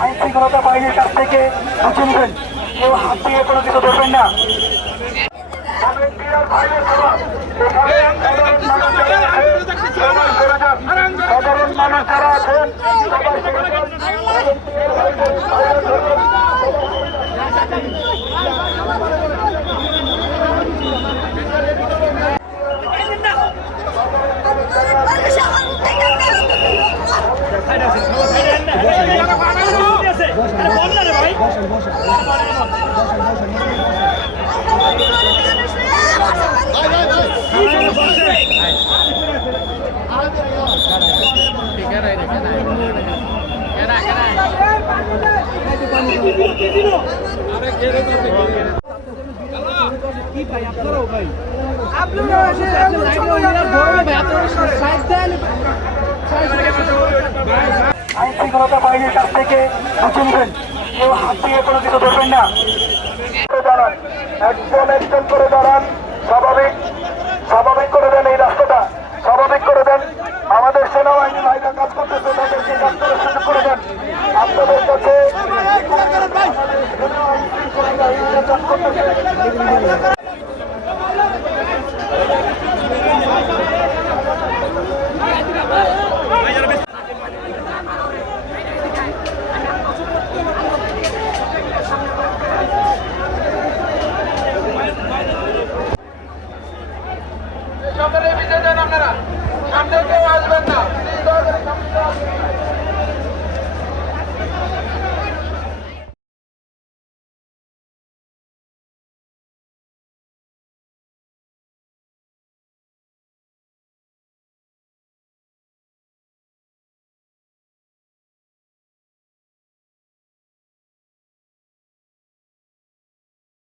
আইন শৃঙ্খলতা বাহিনীর কাছ থেকে বুঝে নেবেন। কেউ হাত দিয়ে কোনো কিছু ধরবেন না। সাধারণ মানুষ যারা আছেন আইন শৃঙ্খলতা বাহিনীর কাছ থেকে বুঝে নেবেন কেউ হাত দিয়ে কোনো কিছু ধরবেন না দাঁড়ান একজন একজন করে দাঁড়ান স্বাভাবিক স্বাভাবিক করে দেন এই রাস্তাটা। স্বাভাবিক করে দেন। আমাদের সেনাবাহিনী ভাইরা কাজ করতেছে তাদেরকে কাজ করার সুযোগ করে দেন আপনাদের কাছে কাজ করতেছে সকলে বিজয় দেন আপনারা।